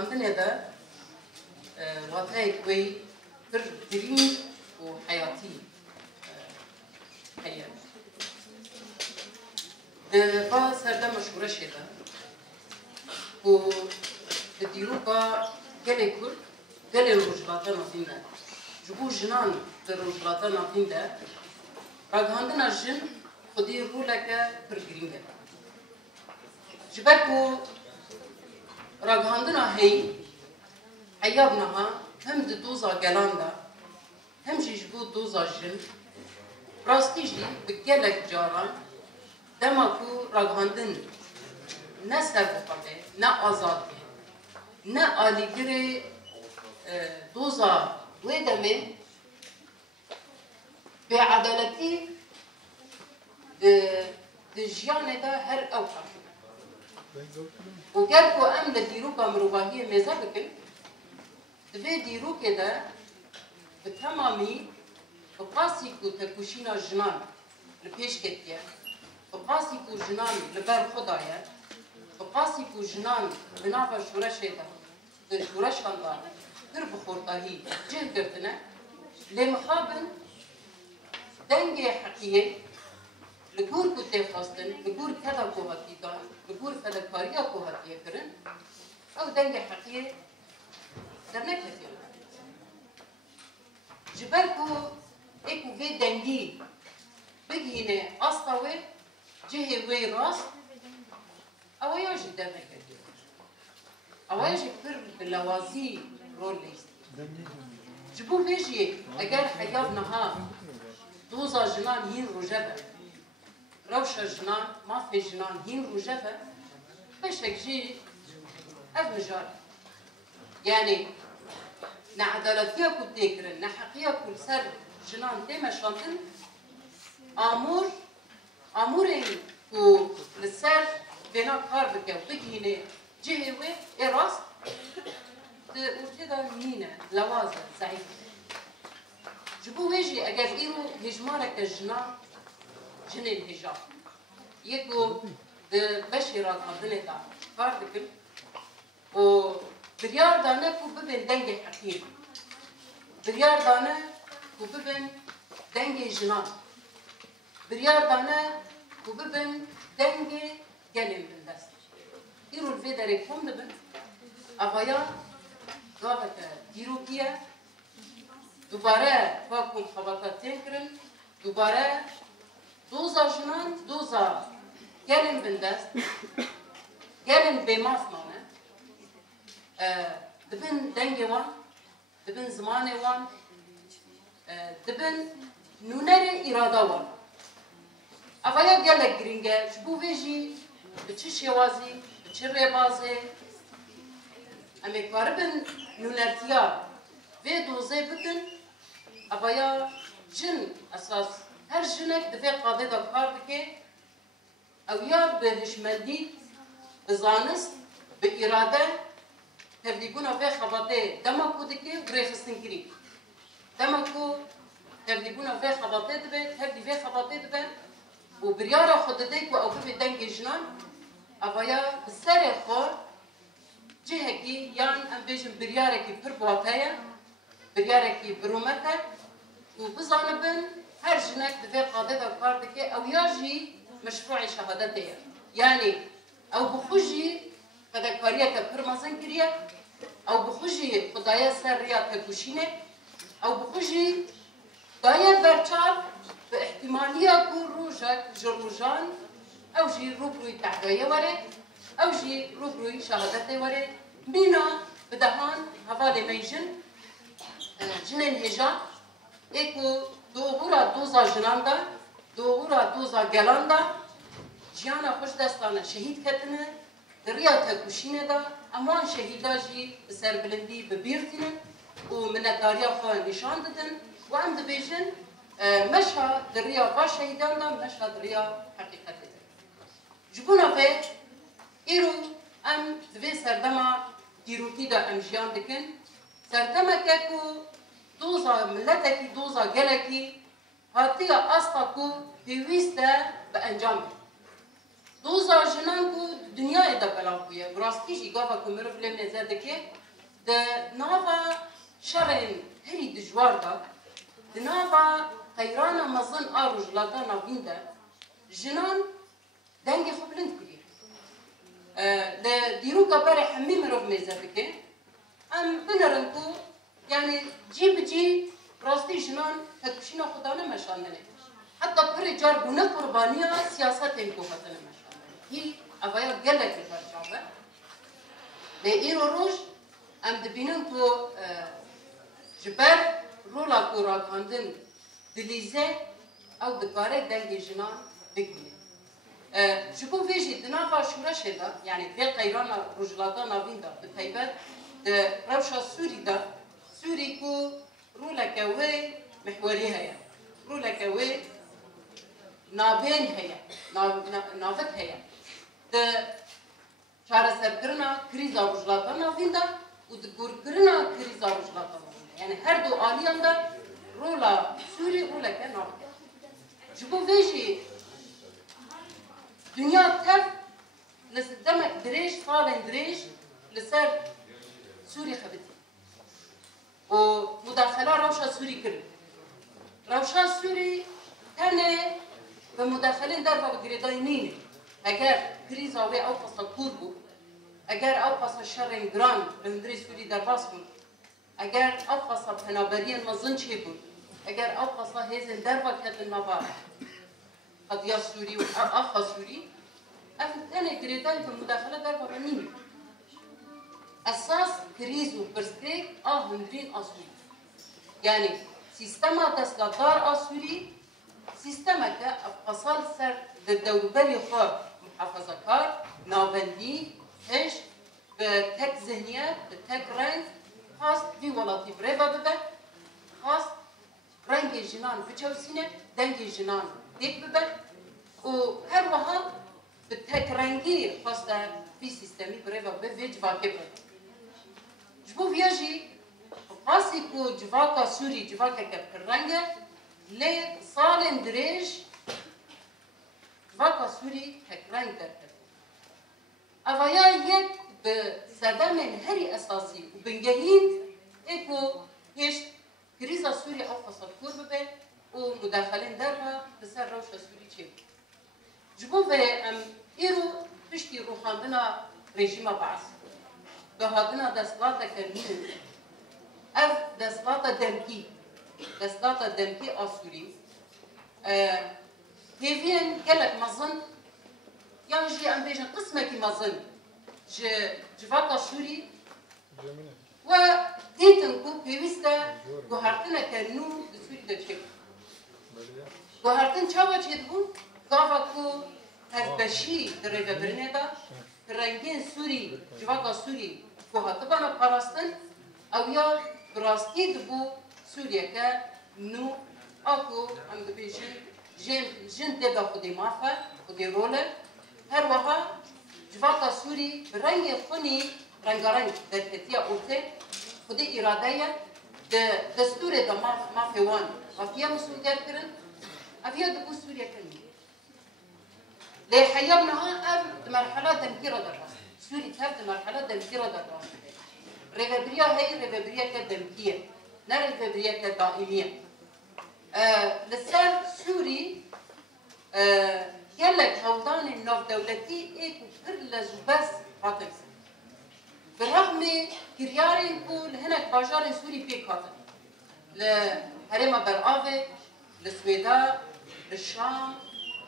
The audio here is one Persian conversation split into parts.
عندنا ده وضعي كوي دريم وحياتي حياتي ده سرده مشهورة شده و بديروبا قالي كل قالي الرجلاتا نافين ده جبو جنان الرجلاتا نافين ده راق عندنا الجن خدي رولك برجرين ده جبالكو راق عندنا هي عيابناها هم دوزا قلاندا هم جيجبو دوزا جن راستي جي بقالك جاران دماكو راق عندن نسر بقبه نا آزاد نا آلیگری دوزا ویدمه به عدالتی ده جیانه ده هر اوقات و گرکو ام لدیروکا مروباهی میزه بکن دوی دیروکه ده به تمامی بقاسی کو تکوشینا جنان لپیش کتیه بقاسی کو جنان لبر خدایه بقاسی کو جنان بنابر شورشه ده شورش خاندانه در بخورتاهی جه گرتنه لمخابن دنگ حقیه لگور کو تفاستن لگور کدا کو هاتی دان لگور فداکاریا کو هاتیه کرن او دنگ حقیه در نکتیه جبر کو اکو وی دنگی بگینه اصطاوه جه وی راست اویا جی در نکتیه اویا جی پر بلوازی رول لیست جبو بیجی اگر حیاب نها دوزا جنان هین روژه روش جنان مافي جنان هين روجفة بشك جي أفجار يعني نعدالتيا كل تكرن نحقيا كل سر جنان تيما شانتن أمورين كو للسر بنا كار بكا وبكيني جهوي إراس وكذا مينا لوازة زعيفة جبو ويجي أجر إيرو هجمارك الجنان جن الهجاب يكو بشيرات عبدالله دا فاردكم و بريار دانا كو ببن دنگ حقير بريار دانا كو ببن دنگ جنان بريار دانا كو ببن دنگ جلم بندست إيرو الفيدري كوم دبن أغايا غابت ديروكيا دوباره فاكم خبطات تنكرن دوباره دوزا جنان دوزا gelin bindest gelin bemaf mane dibin denge wan dibin zmane wan dibin nunere irada wan avaya gelek gringe bu veji biçi şevazi biçi rebaze amekaribin nunertiya ve doze bitin avaya jin asas her jinek dibe qade da kar dike ew ya bi hişmendî bi zanist bi îrade tevdîbûna vê xebatê dema ku dike girêxistin kirî dema ku tevdîbûna vê xebatê dibe tevdî vê xebatê dibe û biryara xwe dide ku ew bibe dengê jinan avaya bi serê xwe cihekî yan em bêjin biryarekî pir bateye biryarekî birûmet e û bizanibin her jinek di vê qadê de kar dike ew ya jî meşruî şehadetê ye yanî ew bi xwe jî fedakariyeke pir mezin kiriye ew bi xwe jî xudaya ser rêya têkuşînê ew bi xwe jî daye berçav bi ihtimaliya ku rojek ji rojan ew jî rûbirûyî tehdiyê were ew jî rûbirûyî şehadetê were mîna bi dehan hevalê me jin jinên hêja ê ku doğura doza jinanda, doğura doza gelanda, ciyana hoş destane şehit ketine, deriya tekuşine da, aman şehida jî serbilindî bibirtine, û minnetdariya xwe nîşan didin, û em dibêjin meşa deriya va şehidan da meşa deriya heqîqetê de. Ji bona vê, îro em di vê serdema dîrokî de em jiyan dikin, serdemeke ku doza milletekî doza gelekî hatiya asta ku pêwîst e bi encam be دوزا جنان کو دنیا دا بلا کویه براستی جی گاوا کمر بلم نزده که د ناوا شرن هری دجوار دا د ناوا قیرانا مزن آروج لادا ناوین دا جنان دنگ خوب لند کریه دیرو کبر حمی مروف نزده که ام بنرن کو یعنی جی بجی راستی جنان تکشینا خدانه مشاندنه حتی پر جار بونه قربانیا سیاست این کو فتنه مشاندنه هی اویا گلک برجابه به ایرو روش ام دبینن کو جبر رولا کو راکاندن دلیزه او دکاره دنگ جنان بگیره جبو ویجی دنافا شورشه دا یعنی دوی قیران روجلادا ناوین دا بتایبت ده روشا سوری دا سوری کو رولکه وی محوری هیا رولکه وی نابین هیا نافت هیا ده چاره سرکرنا کریزا روجلادا ناوین دا و ده گورکرنا کریزا روجلادا ناوین دا یعنی هر دو آلیان دا رولا سوری رولکه نافت جبو ویجی دنیا تف لسدمك دريش طالن دريش لسر سوري خبتي ومداخلة روشة سوري كرد روشة سوري تاني بمداخلين دربا بقريداينين اگر كريزا وي او قصة كوربو اگر او قصة شرين جران بمدري سوري درباس بون اگر او قصة بنابريان مزن چه بون اگر او قصة هيزن دربا كتن نبار قضية سوري وأخا سوري أنا كريداي في المداخلة دربا بنيني أساس كريز وبرسكريك هندرين أسوري يعني سيستما دستدار أسوري سيستما كأفقصال سر الدولبالي خار محافظة كار نابندي هش بتك ذهنيات بتك رنج خاص في ولاتي بريبا ببه خاص رنج جنان بچوسينه دنج جنان ديك ببه وهر وها بالتكرنجي خاصة في سيستمي بريفا بفيج فاكبر جبو فياجي قاسي كو جواكا سوري جواكا كبرنجة لي صالن دريج جواكا سوري تكرنج دركت أفايا يك بسبب هري أساسي وبنجهين إكو هيش كريزا سوري أو فصل كوربة ومداخلين درها بسر روشة سوري تشيب جبو في إيرو بشتي روحاندنا رژیم بعث بهادنا دستلات کرنین اف دستلات دمکی آسوری هیوین کلک مزن یعنی جی ام بیجن قسمه کی مزن جواتا سوری و دیتن کو پیوسته گوهرتنه کنو دسوری دچک گوهرتن چاوا چید بون گاوا کو تفبشی در برنه دا رنگین سوری جواتا سوری کوهاتبانا پاراستن او یا براستی دبو سوریه که نو اکو هم دبیشن جن دبا خودی مافه خودی روله هر وها جواتا سوری رنگ خونی رنگارنگ در کتیا اوته خودی اراده دستور دا مافه وان افیا مسئول کرن افیا دبو سوریه کنی ليه حيبناها قبل مرحلة تنكيرة دراسة سوري تهبت مرحلة تنكيرة دراسة ريفابريا هي ريفابريا كدمكية لا ريفابريا كدائمية لسان سوري قال لك هودان النوف دولتي ايكو كل لزباس هاتنس بالرغم كريارين كل هناك باجار سوري بيك هاتن لهريما برآفي لسويدا للشام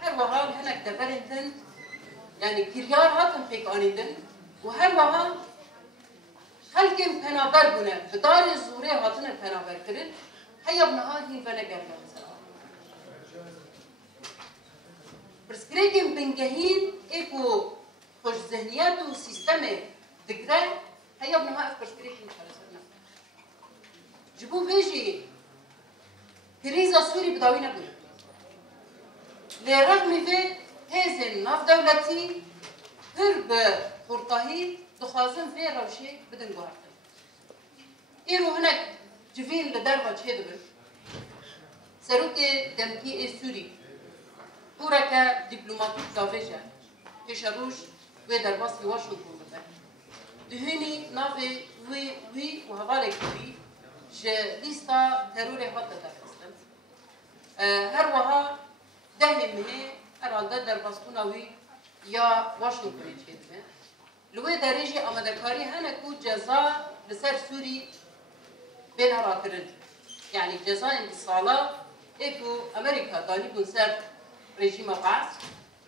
هر وهال هناك دبرندن يعني كريار هاتن فيك آنيدن وهر وهال خلقم پنابر بونه بدار زوره هاتن پنابر کرن هيا بنها هين فنگر مثلا برسكريكم بنجهين ايكو خوش ذهنيات وسيستم دقدر هيا بنها برسكريكم خلصنا جبو بيجي كريزا سوري بداوينا بونه لرغم في هزن ناف دولتي هرب خرطاهي دخازن في روشي بدن قوارتن إيرو هناك جفين لدربة شهدبن سروك دمكي سوري هوركا دبلوماتيك دافجة پیش روش و در باسی واشنطن بده دهونی ناوی وی و حواله کبی جه لیستا ترور هات درستن هر وها ده منه herhalde در باسکونا وی یا واشنطن چیدمه لوی درجه آمدکاری هنه کو جزا لسر سوری بین هرا کرن يعني جزا انتصالا اكو امريكا داني بون سر رژیم قاس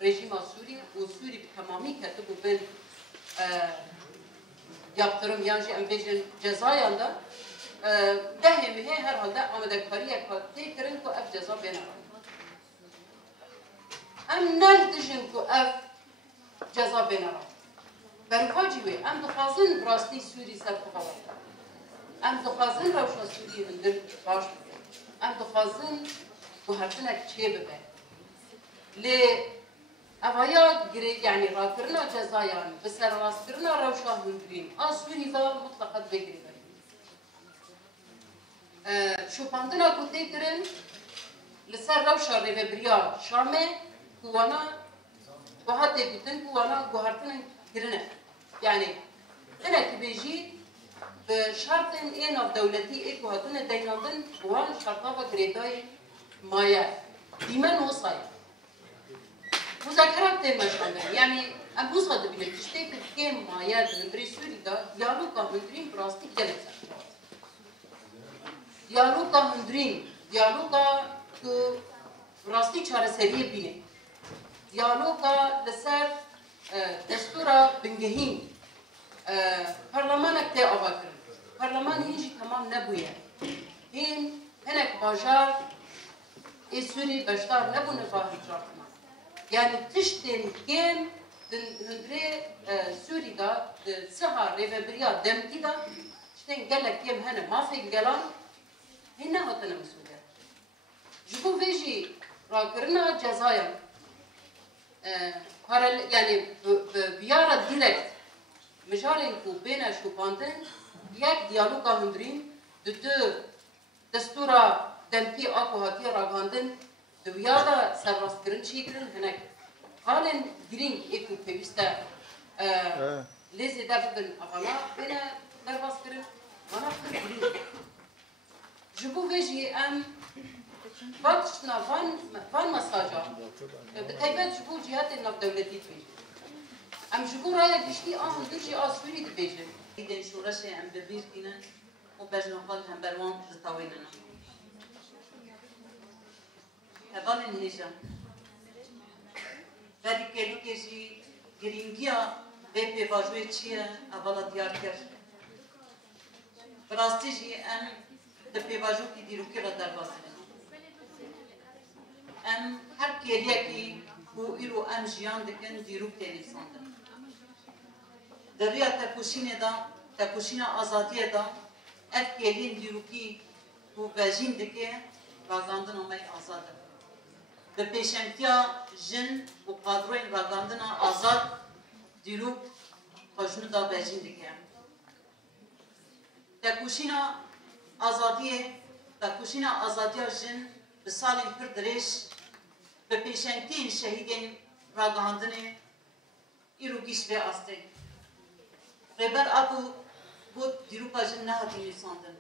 رژیم سوری و سوری تمامی کتبو بین yaptırım yani embejin cezayanda dehemi herhalde amadekariye tekirin ku ev ceza bena. Em nejdijin ku ev ceza bena. Berkaci ve em dixwazin rastî Sûrî ser xwe. Em dixwazin rewşa Sûrî hindir baş bibe. Em dixwazin guhertinek çê bibe. Lê evaya yani rakirina cezayan bi serrastkirina rewşa hundirîn a Sûrî da mutlaqat vegirîbe. Şopandina ku tê kirin li ser rewşa rêveberiya Şamê ku wana guhatê gotin ku wana guhertinin kirine. Yani hinek bêjî bi şartên ê navdewletî ê ku hatine deynandin wan şartava girêdayê maye dîmen wisa مذاکرات مشغله يعني ابوز قد بينك تشتكي كم مايات من بريسوري دا ديالوغا هندرين براستي جلسة ديالوغا هندرين ديالوغا تو براستي چاره سريه بينه ديالوغا لسر دستورا بنجهين برلمانك تي آواكر برلمان هيجي تمام نبويه هنك باجار اي سوري بشتار نبو نفاهي جارتنا yani tiştên kêm hindrê Sûrî da siha rêveberiya demkî da tiştên gelek kêm hene mafên gelan hîn nehatine mesûliye. Ji bo vê jî rakirina cezayan yani biyara direkt mijarên ku bêne şopandin yek diyaloga hindrîn di du destûra demkî a ku hatiye ragandin Dünyada serrastkirin çiğkirin hinek halen giring eku peviste leze derdin avana bene derbaskirin bana giring jibu veji em bakışna van masaja taybet jibu cihatin nav devleti veji em jibu raya gişti ahın dürci asfiri de veji iden şuraşı em bebir kinen o bejnafal hem berman zitawinina Evalin hêja vedîkerîkê jî girîngiya vê pêvajoyê çi ye evala diyar kir bi rastî jî em di pêvajokî dîrokê re derbas kirin em her kêriyekî ku îro em jiyan dikin dîrok tê nivîsandin di rêya tekoşînê da tekoşîna azadiyê da ev kêriyên dîrokî ku vejîn dike ragandina me azad e به پیشنگتیا جن و قادروین راگاندنا آزاد دیروک خشنو دا بیجین دیگه تکوشینا آزادیه جن به سالین پر درش به پیشنگتین شهیدین راگاندنه ایرو گیش به آسته ریبر آکو بود دیروکا جن نهاتی نیساندن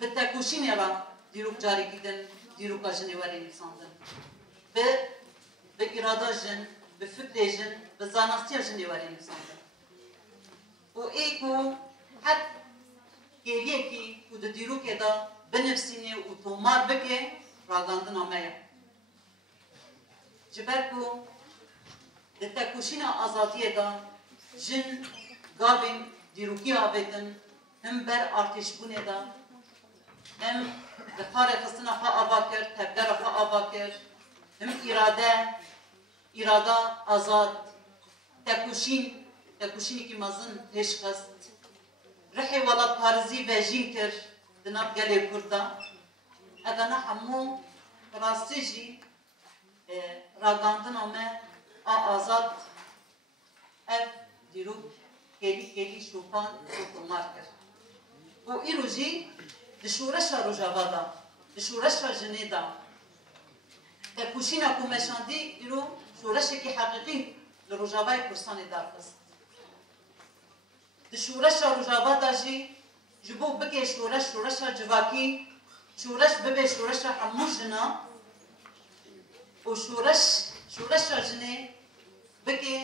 به تکوشینه را دیروک جاری کردن دیروکا جنی ولی نویساندن به اراده جن به فکر جن به زانستی جنی ولی نویساندن و ایکو هر گریه کی و د دیروکه دا بنفسینه و تومار بکه راگاندن آمه جبر کو د تکوشین آزادیه دا جن گاوین دیروکی آبیدن هم بر ارتش بونه دا hem dikare xistina xwe ava kir, tevgera xwe ava kir, hem îrada azad, tekuşînekî mezin pêşxist, rihê welatparêzî vejîn kir di nav gelê Kurd da. Evene hemû bi rastî jî ragandina me a azad ev dîrok kelî şopan tomar kir. û îro jî di şûreşa Rojava da, di şûreşa jinê da, tekuşîna ku meşandî îro شورشێکی حەقیقی لە ڕۆژاوای کوردستانی داخست. Di şûreşa Rojava jî ji bo bike şûreş şûreşa civakî, şûreş bibe şûreşa hemû jinan û şûreşa jinê bike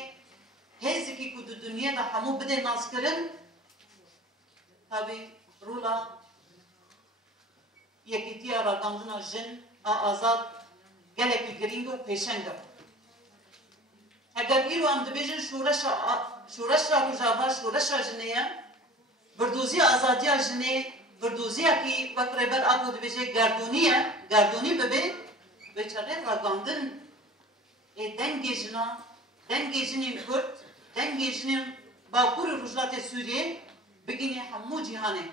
hêzikî ku di dunyê de hemû bide nazkirin, tavî rûla yekîtiya ragandina jin a azad gelekî girîng û pêşeng e. Eger îro em dibêjin şûreşa Rojava şûreşa jinê ye, birdûziya azadiya jinê birdûziyekî wek rêber a ku dibêje gerdûnî ye, gerdûnî bibe, bêçare ragandin ê dengê jinan, dengê jinên Kurd, dengê jinên Bakurê Rojhilatê Sûriyê bigînî hemû cîhanê.